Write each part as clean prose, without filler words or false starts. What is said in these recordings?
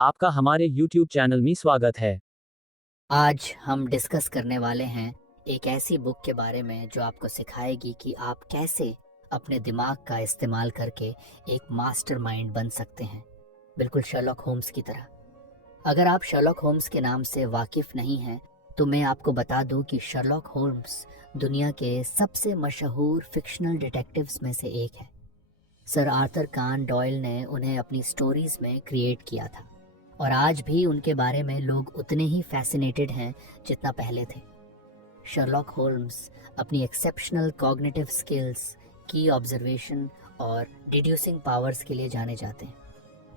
आपका हमारे YouTube channel में स्वागत है। आज हम डिस्कस करने वाले हैं एक ऐसी बुक के बारे में जो आपको सिखाएगी कि आप कैसे अपने दिमाग का इस्तेमाल करके एक मास्टरमाइंड बन सकते हैं, बिल्कुल शर्लॉक होम्स की तरह। अगर आप शर्लॉक होम्स के नाम से वाकिफ नहीं हैं, तो मैं आपको बता दूं कि शर्लॉक होम्स दुनिया के सबसे मशहूर फिक्शनल डिटेक्टिव्स में से एक है। सर आर्थर कान डॉयल ने उन्हें अपनी स्टोरीज में क्रिएट किया था और आज भी उनके बारे में लोग उतने ही फैसिनेटेड हैं जितना पहले थे। शर्लॉक होल्म्स अपनी एक्सेप्शनल कॉग्निटिव स्किल्स, की ऑब्जर्वेशन और डिड्यूसिंग पावर्स के लिए जाने जाते हैं।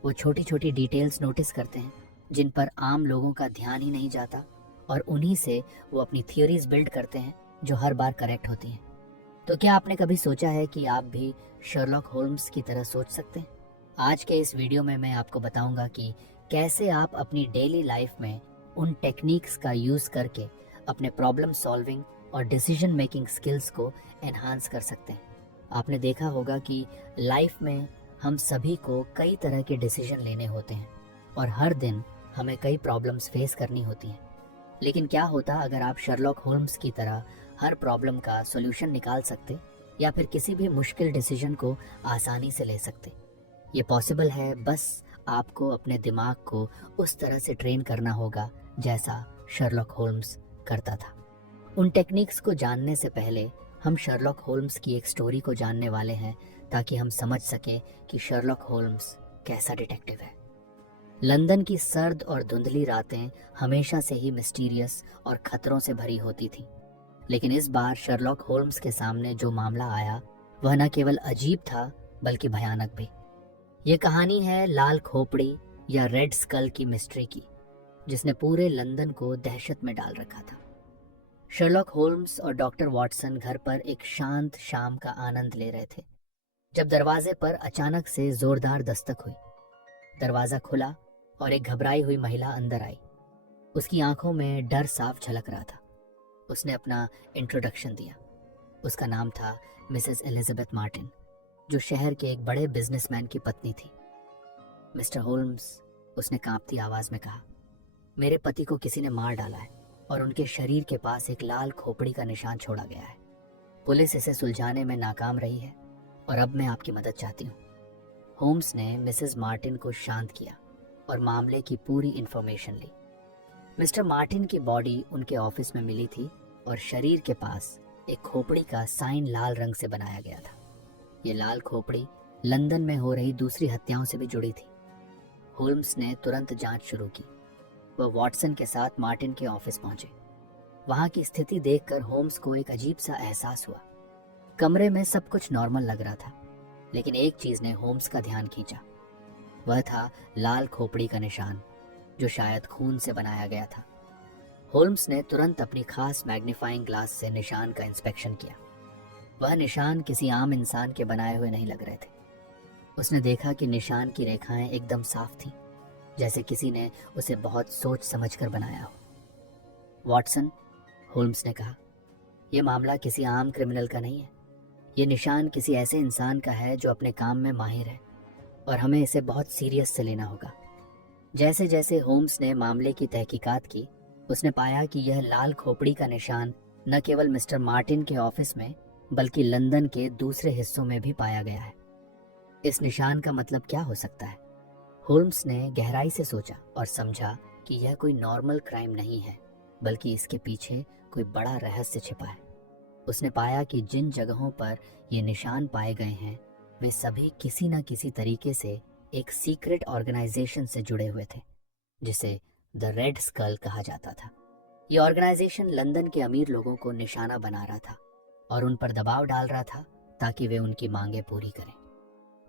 वो छोटी छोटी डिटेल्स नोटिस करते हैं जिन पर आम लोगों का ध्यान ही नहीं जाता, और उन्हीं से वो अपनी थियोरीज बिल्ड करते हैं जो हर बार करेक्ट होती हैं। तो क्या आपने कभी सोचा है कि आप भी शर्लॉक होल्म्स की तरह सोच सकते हैं? आज के इस वीडियो में मैं आपको बताऊंगा कि कैसे आप अपनी डेली लाइफ में उन टेक्निक्स का यूज़ करके अपने प्रॉब्लम सॉल्विंग और डिसीजन मेकिंग स्किल्स को एनहांस कर सकते हैं। आपने देखा होगा कि लाइफ में हम सभी को कई तरह के डिसीजन लेने होते हैं और हर दिन हमें कई प्रॉब्लम्स फेस करनी होती हैं। लेकिन क्या होता अगर आप शर्लॉक होल्म्स की तरह हर प्रॉब्लम का सॉल्यूशन निकाल सकते, या फिर किसी भी मुश्किल डिसीजन को आसानी से ले सकते? ये पॉसिबल है, बस आपको अपने दिमाग को उस तरह से ट्रेन करना होगा जैसा शर्लॉक होल्म्स करता था। उन टेक्निक्स को जानने से पहले हम शर्लॉक होल्म्स की एक स्टोरी को जानने वाले हैं, ताकि हम समझ सकें कि शर्लॉक होल्म्स कैसा डिटेक्टिव है। लंदन की सर्द और धुंधली रातें हमेशा से ही मिस्टीरियस और खतरों से भरी होती थीं। लेकिन इस बार शर्लॉक होल्म्स के सामने जो मामला आया वह न केवल अजीब था बल्कि भयानक भी। ये कहानी है लाल खोपड़ी या रेड स्कल की मिस्ट्री की, जिसने पूरे लंदन को दहशत में डाल रखा था। शर्लॉक होल्म्स और डॉक्टर वॉटसन घर पर एक शांत शाम का आनंद ले रहे थे जब दरवाजे पर अचानक से जोरदार दस्तक हुई। दरवाजा खुला और एक घबराई हुई महिला अंदर आई। उसकी आंखों में डर साफ झलक रहा था। उसने अपना इंट्रोडक्शन दिया। उसका नाम था मिसेस एलिजाबेथ मार्टिन, जो शहर के एक बड़े बिजनेसमैन की पत्नी थी। मिस्टर होल्म्स, उसने कांपती आवाज में कहा, मेरे पति को किसी ने मार डाला है और उनके शरीर के पास एक लाल खोपड़ी का निशान छोड़ा गया है। पुलिस इसे सुलझाने में नाकाम रही है और अब मैं आपकी मदद चाहती हूँ। होम्स ने मिसेस मार्टिन को शांत किया और मामले की पूरी इंफॉर्मेशन ली। मिस्टर मार्टिन की बॉडी उनके ऑफिस में मिली थी और शरीर के पास एक खोपड़ी का साइन लाल रंग से बनाया गया था। ये लाल खोपड़ी लंदन में हो रही दूसरी हत्याओं से भी जुड़ी थी। होल्म्स ने तुरंत जांच शुरू की। वह वॉटसन के साथ मार्टिन के ऑफिस पहुंचे। वहां की स्थिति देखकर होम्स को एक अजीब सा एहसास हुआ। कमरे में सब कुछ नॉर्मल लग रहा था, लेकिन एक चीज ने होम्स का ध्यान खींचा। वह था लाल खोपड़ी का निशान, जो शायद खून से बनाया गया था। होल्म्स ने तुरंत अपनी खास मैग्नीफाइंग ग्लास से निशान का इंस्पेक्शन किया। वह निशान किसी आम इंसान के बनाए हुए नहीं लग रहे थे। उसने देखा कि निशान की रेखाएं एकदम साफ थीं, जैसे किसी ने उसे बहुत सोच समझकर बनाया हो। वॉटसन, होल्म्स ने कहा, यह मामला किसी आम क्रिमिनल का नहीं है। ये निशान किसी ऐसे इंसान का है जो अपने काम में माहिर है, और हमें इसे बहुत सीरियस से लेना होगा। जैसे जैसे होम्स ने मामले की तहकीकात की, उसने पाया कि यह लाल खोपड़ी का निशान न केवल मिस्टर मार्टिन के ऑफिस में बल्कि लंदन के दूसरे हिस्सों में भी पाया गया है। इस निशान का मतलब क्या हो सकता है? होल्म्स ने गहराई से सोचा और समझा कि यह कोई नॉर्मल क्राइम नहीं है, बल्कि इसके पीछे कोई बड़ा रहस्य छिपा है। उसने पाया कि जिन जगहों पर ये निशान पाए गए हैं वे सभी किसी न किसी तरीके से एक सीक्रेट ऑर्गेनाइजेशन से जुड़े हुए थे, जिसे द रेड स्कल कहा जाता था। ये ऑर्गेनाइजेशन लंदन के अमीर लोगों को निशाना बना रहा था और उन पर दबाव डाल रहा था ताकि वे उनकी मांगें पूरी करें।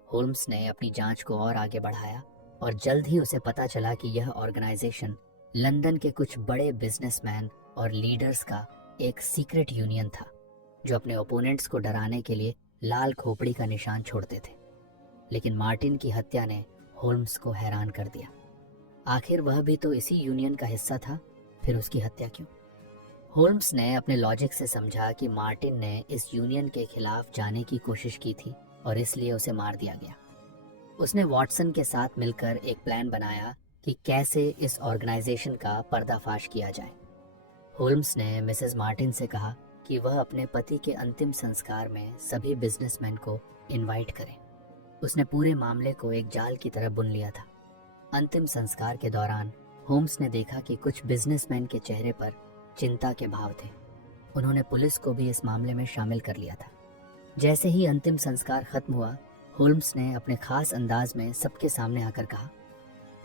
होल्म्स ने अपनी जांच को और आगे बढ़ाया और जल्द ही उसे पता चला कि यह ऑर्गेनाइजेशन लंदन के कुछ बड़े बिजनेसमैन और लीडर्स का एक सीक्रेट यूनियन था, जो अपने ओपोनेंट्स को डराने के लिए लाल खोपड़ी का निशान छोड़ते थे। लेकिन मार्टिन की हत्या ने होल्म्स को हैरान कर दिया। आखिर वह भी तो इसी यूनियन का हिस्सा था, फिर उसकी हत्या क्यों? होल्म्स ने अपने लॉजिक से समझा कि मार्टिन ने इस यूनियन के खिलाफ जाने की कोशिश की थी और इसलिए उसे मार दिया गया। उसने वॉटसन के साथ मिलकर एक प्लान बनाया कि कैसे इस ऑर्गेनाइजेशन का पर्दाफाश किया जाए। होल्म्स ने मिसेस मार्टिन से कहा कि वह अपने पति के अंतिम संस्कार में सभी बिजनेसमैन को इनवाइट करें। उसने पूरे मामले को एक जाल की तरह बुन लिया था। अंतिम संस्कार के दौरान होम्स ने देखा कि कुछ बिजनेसमैन के चेहरे पर चिंता के भाव थे। उन्होंने पुलिस को भी इस मामले में शामिल कर लिया था। जैसे ही अंतिम संस्कार खत्म हुआ, होल्म्स ने अपने खास अंदाज में सबके सामने आकर कहा,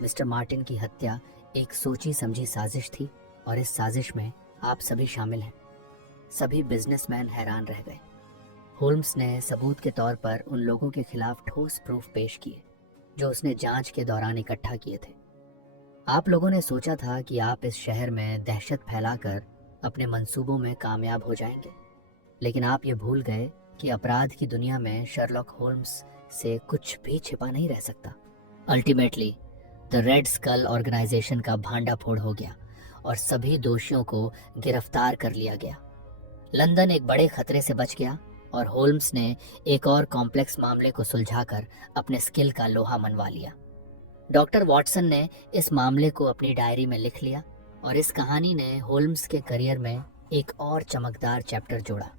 मिस्टर मार्टिन की हत्या एक सोची समझी साजिश थी और इस साजिश में आप सभी शामिल हैं। सभी बिजनेसमैन हैरान रह गए। होल्म्स ने सबूत के तौर पर उन लोगों के खिलाफ ठोस प्रूफ पेश किए जो उसने जांच के दौरान इकट्ठा किए थे। आप लोगों ने सोचा था कि आप इस शहर में दहशत फैलाकर अपने मंसूबों में कामयाब हो जाएंगे, लेकिन आप ये भूल गए कि अपराध की दुनिया में शर्लॉक होल्म्स से कुछ भी छिपा नहीं रह सकता। Ultimately the red skull organization का भांडाफोड़ हो गया और सभी दोषियों को गिरफ्तार कर लिया गया। लंदन एक बड़े खतरे से बच गया और होल्म्स ने एक और कॉम्प्लेक्स मामले को सुलझाकर अपने स्किल का लोहा मनवा लिया। डॉक्टर वॉटसन ने इस मामले को अपनी डायरी में लिख लिया और इस कहानी ने होल्म्स के करियर में एक और चमकदार चैप्टर जोड़ा।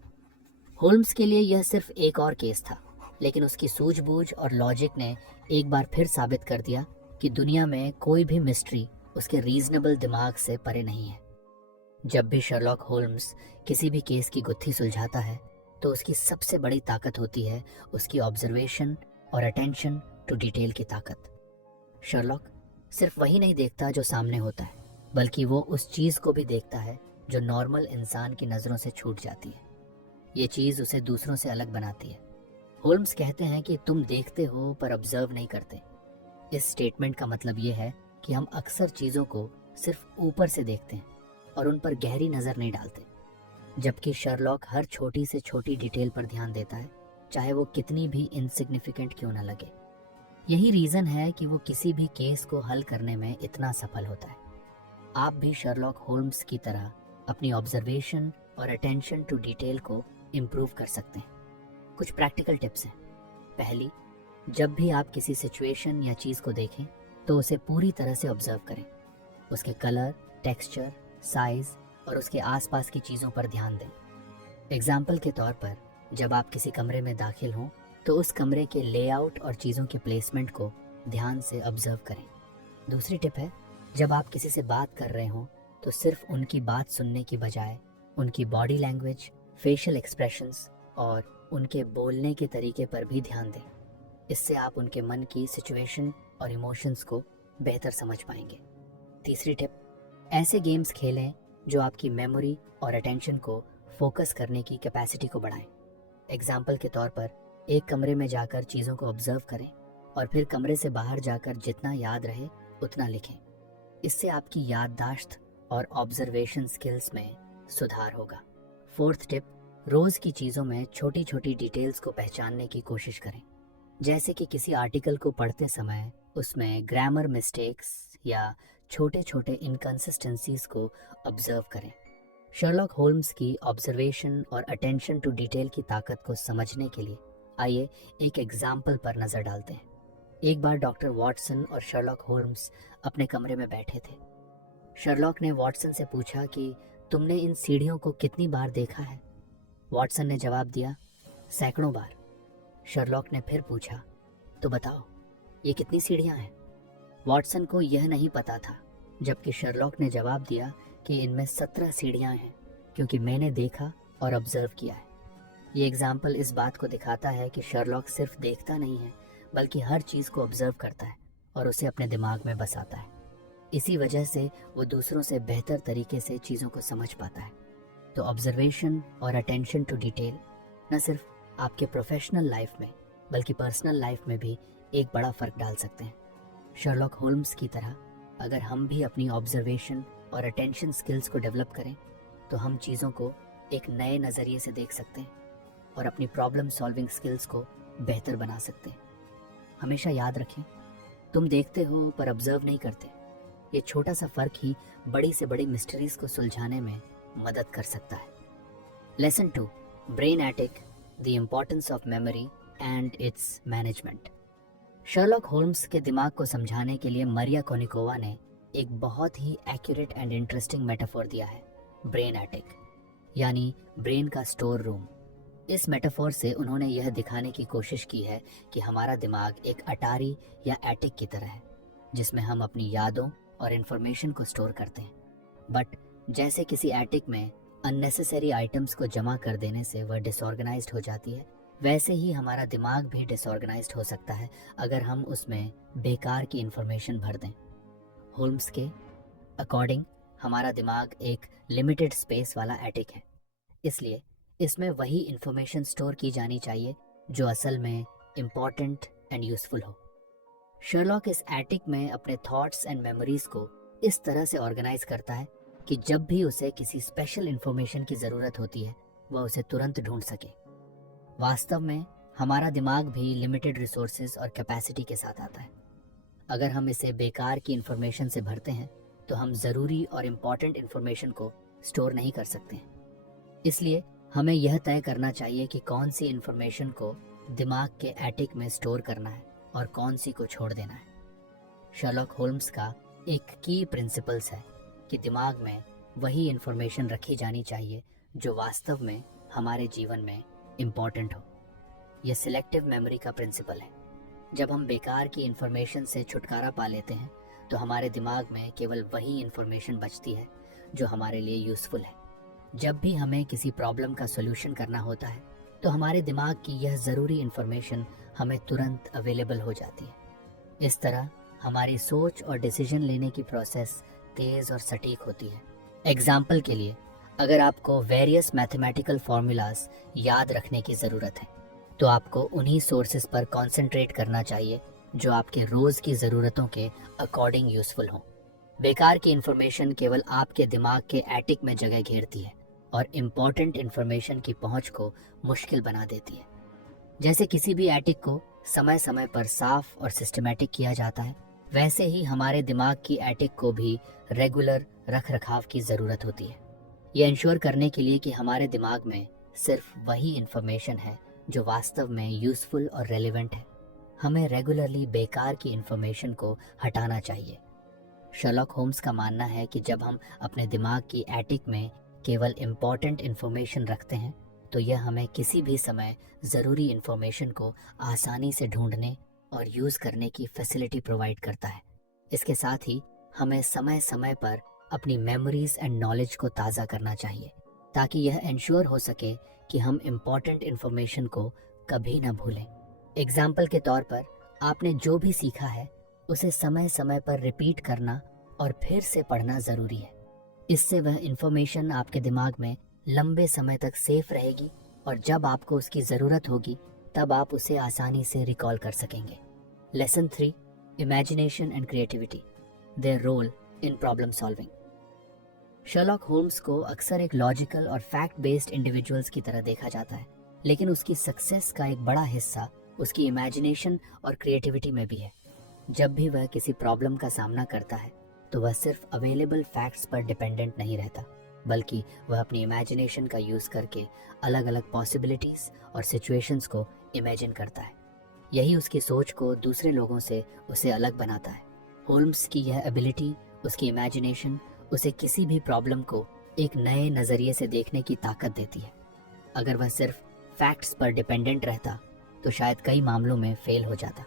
होल्म्स के लिए यह सिर्फ एक और केस था, लेकिन उसकी सूझबूझ और लॉजिक ने एक बार फिर साबित कर दिया कि दुनिया में कोई भी मिस्ट्री उसके रीजनेबल दिमाग से परे नहीं है। जब भी शर्लॉक होल्म्स किसी भी केस की गुत्थी सुलझाता है तो उसकी सबसे बड़ी ताकत होती है उसकी ऑब्जर्वेशन और अटेंशन टू डिटेल की ताकत। शर्लॉक सिर्फ वही नहीं देखता जो सामने होता है, बल्कि वो उस चीज़ को भी देखता है जो नॉर्मल इंसान की नज़रों से छूट जाती है। ये चीज़ उसे दूसरों से अलग बनाती है। होल्म्स कहते हैं कि तुम देखते हो पर ऑब्जर्व नहीं करते। इस स्टेटमेंट का मतलब ये है कि हम अक्सर चीज़ों को सिर्फ ऊपर से देखते हैं और उन पर गहरी नज़र नहीं डालते, जबकि शर्लॉक हर छोटी से छोटी डिटेल पर ध्यान देता है, चाहे वो कितनी भी इनसिग्निफिकेंट क्यों ना लगे। यही रीज़न है कि वो किसी भी केस को हल करने में इतना सफल होता है। आप भी शर्लॉक होल्म्स की तरह अपनी ऑब्जर्वेशन और अटेंशन टू डिटेल को इम्प्रूव कर सकते हैं। कुछ प्रैक्टिकल टिप्स हैं। पहली, जब भी आप किसी सिचुएशन या चीज़ को देखें तो उसे पूरी तरह से ऑब्जर्व करें। उसके कलर, टेक्सचर, साइज और उसके आसपास की चीज़ों पर ध्यान दें। एग्जाम्पल के तौर पर, जब आप किसी कमरे में दाखिल हों तो उस कमरे के लेआउट और चीज़ों के प्लेसमेंट को ध्यान से ऑब्जर्व करें। दूसरी टिप है, जब आप किसी से बात कर रहे हों तो सिर्फ उनकी बात सुनने की बजाय उनकी बॉडी लैंग्वेज, फेशियल एक्सप्रेशंस और उनके बोलने के तरीके पर भी ध्यान दें। इससे आप उनके मन की सिचुएशन और इमोशंस को बेहतर समझ पाएंगे। तीसरी टिप, ऐसे गेम्स खेलें जो आपकी मेमोरी और अटेंशन को फोकस करने की कैपेसिटी को बढ़ाएं। एग्जाम्पल के तौर पर, एक कमरे में जाकर चीज़ों को ऑब्जर्व करें और फिर कमरे से बाहर जाकर जितना याद रहे उतना लिखें। इससे आपकी याददाश्त और ऑब्जर्वेशन स्किल्स में सुधार होगा। फोर्थ टिप, रोज़ की चीज़ों में छोटी छोटी डिटेल्स को पहचानने की कोशिश करें। जैसे कि किसी आर्टिकल को पढ़ते समय उसमें ग्रामर मिस्टेक्स या छोटे छोटे इनकन्सिस्टेंसीज को ऑब्जर्व करें। शर्लॉक होल्म्स की ऑब्जर्वेशन और अटेंशन टू डिटेल की ताकत को समझने के लिए आइए एक एग्जाम्पल पर नज़र डालते हैं। एक बार डॉक्टर वॉटसन और शर्लॉक होल्म्स अपने कमरे में बैठे थे। शर्लॉक ने वॉटसन से पूछा कि तुमने इन सीढ़ियों को कितनी बार देखा है? वॉटसन ने जवाब दिया, सैकड़ों बार। शर्लॉक ने फिर पूछा, तो बताओ ये कितनी सीढ़ियाँ हैं? वॉटसन को यह नहीं पता था, जबकि शर्लॉक ने जवाब दिया कि इनमें 17 सीढ़ियाँ हैं, क्योंकि मैंने देखा और ऑब्जर्व किया है। ये एग्जाम्पल इस बात को दिखाता है कि शर्लॉक सिर्फ देखता नहीं है, बल्कि हर चीज़ को ऑब्जर्व करता है और उसे अपने दिमाग में बसाता है। इसी वजह से वो दूसरों से बेहतर तरीके से चीज़ों को समझ पाता है। तो ऑब्जर्वेशन और अटेंशन टू डिटेल न सिर्फ आपके प्रोफेशनल लाइफ में, बल्कि पर्सनल लाइफ में भी एक बड़ा फ़र्क डाल सकते हैं। शर्लॉक होल्म्स की तरह अगर हम भी अपनी ऑब्जर्वेशन और अटेंशन स्किल्स को डेवलप करें तो हम चीज़ों को एक नए नज़रिए से देख सकते हैं और अपनी प्रॉब्लम सॉल्विंग स्किल्स को बेहतर बना सकते हैं। हमेशा याद रखें, तुम देखते हो पर ऑब्जर्व नहीं करते। ये छोटा सा फ़र्क ही बड़ी से बड़ी मिस्ट्रीज़ को सुलझाने में मदद कर सकता है। Lesson 2, brain attic, the importance of memory and it's management. Sherlock Holmes के दिमाग को समझाने के लिए मरिया कोनिकोवा ने एक बहुत ही एक्यूरेट एंड इंटरेस्टिंग मेटाफोर दिया है, ब्रेन एटिक, यानी ब्रेन का स्टोर रूम। इस मेटाफोर से उन्होंने यह दिखाने की कोशिश की है कि हमारा दिमाग एक अटारी या एटिक की तरह है, जिसमें हम अपनी यादों और इन्फॉर्मेशन को स्टोर करते हैं। बट जैसे किसी एटिक में अननेसेसरी आइटम्स को जमा कर देने से वह डिसऑर्गेनाइज्ड हो जाती है, वैसे ही हमारा दिमाग भी डिसऑर्गेनाइज्ड हो सकता है अगर हम उसमें बेकार की इन्फॉर्मेशन भर दें। होल्म्स के अकॉर्डिंग हमारा दिमाग एक लिमिटेड स्पेस वाला एटिक है, इसलिए इसमें वही इन्फॉर्मेशन स्टोर की जानी चाहिए जो असल में इम्पॉर्टेंट एंड यूजफुल हो। शर्लॉक इस एटिक में अपने थॉट्स एंड मेमोरीज को इस तरह से ऑर्गेनाइज करता है कि जब भी उसे किसी स्पेशल इन्फॉर्मेशन की ज़रूरत होती है वह उसे तुरंत ढूंढ सके। वास्तव में हमारा दिमाग भी लिमिटेड रिसोर्सेज और कैपेसिटी के साथ आता है। अगर हम इसे बेकार की इन्फॉर्मेशन से भरते हैं तो हम ज़रूरी और इम्पॉर्टेंट इन्फॉर्मेशन को स्टोर नहीं कर सकते हैं। इसलिए हमें यह तय करना चाहिए कि कौन सी इन्फॉर्मेशन को दिमाग के एटिक में स्टोर करना है और कौन सी को छोड़ देना है। शर्लॉक होल्म्स का एक की प्रिंसिपल्स है कि दिमाग में वही इन्फॉर्मेशन रखी जानी चाहिए जो वास्तव में हमारे जीवन में इम्पॉर्टेंट हो। यह सिलेक्टिव मेमोरी का प्रिंसिपल है। जब हम बेकार की इन्फॉर्मेशन से छुटकारा पा लेते हैं तो हमारे दिमाग में केवल वही इन्फॉर्मेशन बचती है जो हमारे लिए यूज़फुल है। जब भी हमें किसी प्रॉब्लम का सॉल्यूशन करना होता है तो हमारे दिमाग की यह ज़रूरी इन्फॉर्मेशन हमें तुरंत अवेलेबल हो जाती है। इस तरह हमारी सोच और डिसीजन लेने की प्रोसेस तेज़ और सटीक होती है। एग्जाम्पल के लिए, अगर आपको वेरियस मैथमेटिकल फार्मूलाज याद रखने की ज़रूरत है तो आपको उन्हीं सोर्सेज पर कंसंट्रेट करना चाहिए जो आपके रोज़ की ज़रूरतों के अकॉर्डिंग यूज़फुल हों। बेकार की इन्फॉर्मेशन केवल आपके दिमाग के एटिक में जगह घेरती है और इम्पॉर्टेंट इन्फॉर्मेशन की पहुंच को मुश्किल बना देती है। जैसे किसी भी एटिक को समय समय पर साफ और सिस्टमैटिक किया जाता है, वैसे ही हमारे दिमाग की एटिक को भी रेगुलर रख रखाव की ज़रूरत होती है। यह इंश्योर करने के लिए कि हमारे दिमाग में सिर्फ वही इन्फॉर्मेशन है जो वास्तव में यूज़फुल और रेलेवेंट है। हमें रेगुलरली बेकार की इन्फॉर्मेशन को हटाना चाहिए। शर्लॉक होम्स का मानना है कि जब हम अपने दिमाग की एटिक में केवल इम्पॉर्टेंट इन्फॉर्मेशन रखते हैं तो यह हमें किसी भी समय ज़रूरी इन्फॉर्मेशन को आसानी से ढूंढने और यूज़ करने की फैसिलिटी प्रोवाइड करता है। इसके साथ ही हमें समय समय पर अपनी मेमोरीज एंड नॉलेज को ताज़ा करना चाहिए ताकि यह इंश्योर हो सके कि हम इम्पॉर्टेंट इन्फॉर्मेशन को कभी ना भूलें। एग्जाम्पल के तौर पर, आपने जो भी सीखा है उसे समय समय पर रिपीट करना और फिर से पढ़ना ज़रूरी है। इससे वह इन्फॉर्मेशन आपके दिमाग में लंबे समय तक सेफ रहेगी और जब आपको उसकी ज़रूरत होगी तब आप उसे आसानी से रिकॉल कर सकेंगे। Lesson 3, imagination and creativity, their role in problem solving. Sherlock Holmes को अक्सर एक लॉजिकल और फैक्ट बेस्ड इंडिविजुअल्स की तरह देखा जाता है, लेकिन उसकी सक्सेस का एक बड़ा हिस्सा उसकी इमेजिनेशन और क्रिएटिविटी में भी है। जब भी वह किसी प्रॉब्लम का सामना करता है तो वह सिर्फ अवेलेबल फैक्ट्स पर डिपेंडेंट नहीं रहता, बल्कि वह अपनी इमेजिनेशन का यूज़ करके अलग अलग पॉसिबिलिटीज़ और सिचुएशंस को इमेजिन करता है। यही उसकी सोच को दूसरे लोगों से उसे अलग बनाता है। होल्म्स की यह एबिलिटी, उसकी इमेजिनेशन, उसे किसी भी प्रॉब्लम को एक नए नज़रिए से देखने की ताकत देती है। अगर वह सिर्फ फैक्ट्स पर डिपेंडेंट रहता तो शायद कई मामलों में फेल हो जाता,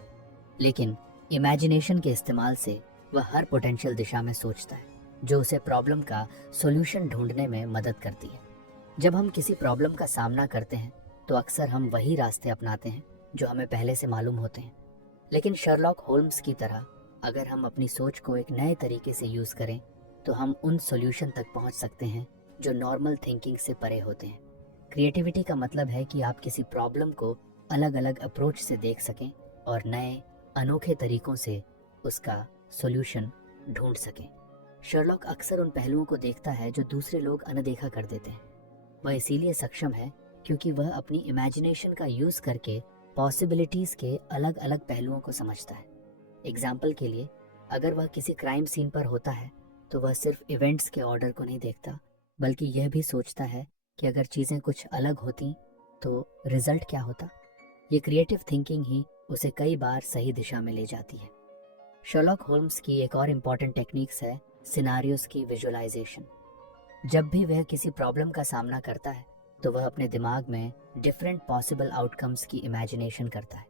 लेकिन इमेजिनेशन के इस्तेमाल से वह हर पोटेंशियल दिशा में सोचता है जो उसे प्रॉब्लम का सॉल्यूशन ढूंढने में मदद करती है। जब हम किसी प्रॉब्लम का सामना करते हैं तो अक्सर हम वही रास्ते अपनाते हैं जो हमें पहले से मालूम होते हैं, लेकिन शर्लॉक होल्म्स की तरह अगर हम अपनी सोच को एक नए तरीके से यूज़ करें तो हम उन सॉल्यूशन तक पहुंच सकते हैं जो नॉर्मल थिंकिंग से परे होते हैं। क्रिएटिविटी का मतलब है कि आप किसी प्रॉब्लम को अलग अलग अप्रोच से देख सकें और नए अनोखे तरीकों से उसका सॉल्यूशन ढूंढ सकें। शर्लॉक अक्सर उन पहलुओं को देखता है जो दूसरे लोग अनदेखा कर देते हैं। वह इसीलिए सक्षम है क्योंकि वह अपनी इमेजिनेशन का यूज़ करके पॉसिबिलिटीज़ के अलग अलग पहलुओं को समझता है। एग्जाम्पल के लिए, अगर वह किसी क्राइम सीन पर होता है तो वह सिर्फ इवेंट्स के ऑर्डर को नहीं देखता, बल्कि यह भी सोचता है कि अगर चीज़ें कुछ अलग होती तो रिजल्ट क्या होता। ये क्रिएटिव थिंकिंग ही उसे कई बार सही दिशा में ले जाती है। शर्लॉक होल्म्स की एक और इम्पॉर्टेंट टेक्निक्स है सिनारियोस की विजुअलाइजेशन। जब भी वह किसी प्रॉब्लम का सामना करता है तो वह अपने दिमाग में डिफरेंट पॉसिबल आउटकम्स की इमेजिनेशन करता है।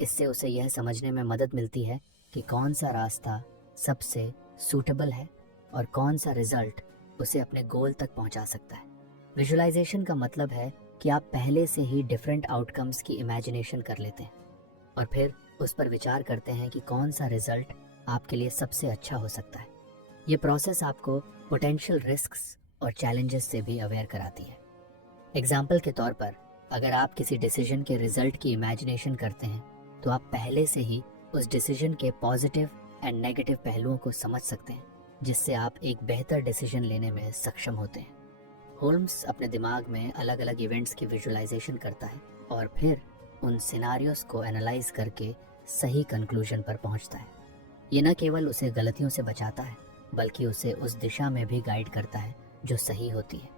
इससे उसे यह समझने में मदद मिलती है कि कौन सा रास्ता सबसे सूटेबल है और कौन सा रिजल्ट उसे अपने गोल तक पहुंचा सकता है। विजुअलाइजेशन का मतलब है कि आप पहले से ही डिफरेंट आउटकम्स की इमेजिनेशन कर लेते हैं और फिर उस पर विचार करते हैं कि कौन सा रिजल्ट आपके लिए सबसे अच्छा हो सकता है। ये प्रोसेस आपको पोटेंशियल रिस्क्स और चैलेंजेस से भी अवेयर कराती है। एग्जाम्पल के तौर पर अगर आप किसी डिसीजन के रिजल्ट की इमेजिनेशन करते हैं तो आप पहले से ही उस डिसीजन के पॉजिटिव एंड नेगेटिव पहलुओं को समझ सकते हैं, जिससे आप एक बेहतर डिसीजन लेने में सक्षम होते हैं। होल्म्स अपने दिमाग में अलग अलग इवेंट्स की विजुअलाइजेशन करता है और फिर उन सिनारियोस को एनालाइज करके सही कंक्लूजन पर पहुंचता है। ये न केवल उसे गलतियों से बचाता है बल्कि उसे उस दिशा में भी गाइड करता है जो सही होती है।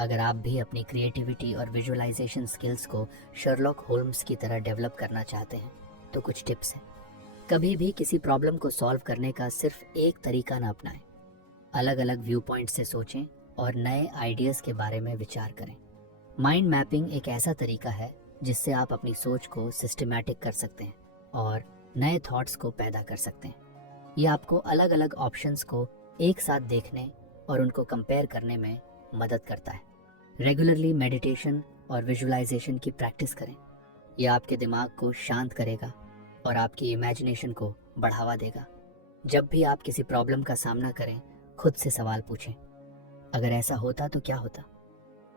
अगर आप भी अपनी क्रिएटिविटी और विजुअलाइजेशन स्किल्स को शर्लॉक होल्म्स की तरह डेवलप करना चाहते हैं तो कुछ टिप्स हैं। कभी भी किसी प्रॉब्लम को सॉल्व करने का सिर्फ एक तरीका न अपनाएं। अलग अलग व्यू पॉइंट से सोचें और नए आइडियाज़ के बारे में विचार करें। माइंड मैपिंग एक ऐसा तरीका है जिससे आप अपनी सोच को सिस्टमैटिक कर सकते हैं और नए थॉट्स को पैदा कर सकते हैं। ये आपको अलग अलग ऑप्शंस को एक साथ देखने और उनको कंपेयर करने में मदद करता है। रेगुलरली मेडिटेशन और विजुअलाइजेशन की प्रैक्टिस करें। यह आपके दिमाग को शांत करेगा और आपकी इमेजिनेशन को बढ़ावा देगा। जब भी आप किसी प्रॉब्लम का सामना करें, खुद से सवाल पूछें, अगर ऐसा होता तो क्या होता?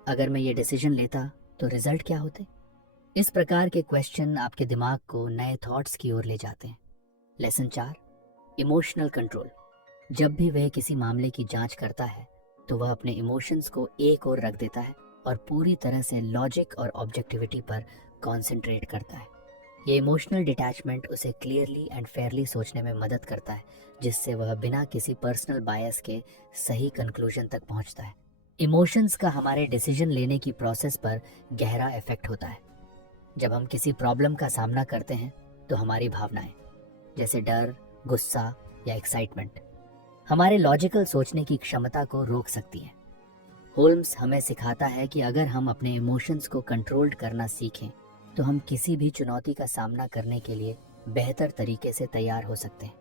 अगर मैं ये डिसीजन लेता तो रिजल्ट क्या होते? इस प्रकार के क्वेश्चन आपके दिमाग को नए थॉट्स की ओर ले जाते हैं। Lesson 4, emotional control. जब भी वह किसी मामले की जांच करता है तो वह अपने इमोशंस को एक ओर रख देता है और पूरी तरह से लॉजिक और ऑब्जेक्टिविटी पर कॉन्सेंट्रेट करता है। ये इमोशनल डिटैचमेंट उसे क्लियरली एंड फेयरली सोचने में मदद करता है, जिससे वह बिना किसी पर्सनल बायस के सही कंक्लूजन तक पहुंचता है। इमोशंस का हमारे डिसीजन लेने की प्रोसेस पर गहरा इफेक्ट होता है। जब हम किसी प्रॉब्लम का सामना करते हैं तो हमारी भावनाएं जैसे डर, गुस्सा या एक्साइटमेंट हमारे लॉजिकल सोचने की क्षमता को रोक सकती हैं। होल्म्स हमें सिखाता है कि अगर हम अपने इमोशंस को कंट्रोल्ड करना सीखें तो हम किसी भी चुनौती का सामना करने के लिए बेहतर तरीके से तैयार हो सकते हैं।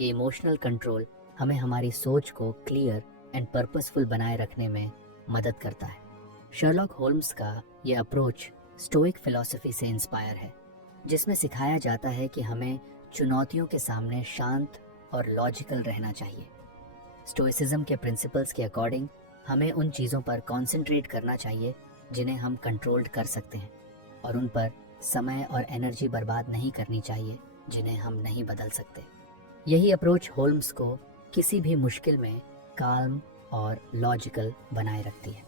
ये इमोशनल कंट्रोल हमें हमारी सोच को क्लियर एंड पर्पसफुल बनाए रखने में मदद करता है। शर्लॉक होल्म्स का ये अप्रोच स्टोइक फिलॉसफी से इंस्पायर है, जिसमें सिखाया जाता है कि हमें चुनौतियों के सामने शांत और लॉजिकल रहना चाहिए। स्टोइसिज्म के प्रिंसिपल्स के अकॉर्डिंग हमें उन चीज़ों पर कॉन्सेंट्रेट करना चाहिए जिन्हें हम कंट्रोल्ड कर सकते हैं और उन पर समय और एनर्जी बर्बाद नहीं करनी चाहिए जिन्हें हम नहीं बदल सकते। यही अप्रोच होल्म्स को किसी भी मुश्किल में काल्म और लॉजिकल बनाए रखती है।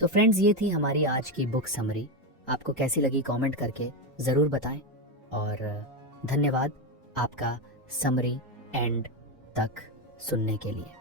तो फ्रेंड्स, ये थी हमारी आज की बुक समरी। आपको कैसी लगी कमेंट करके ज़रूर बताएं और धन्यवाद आपका समरी एंड तक सुनने के लिए।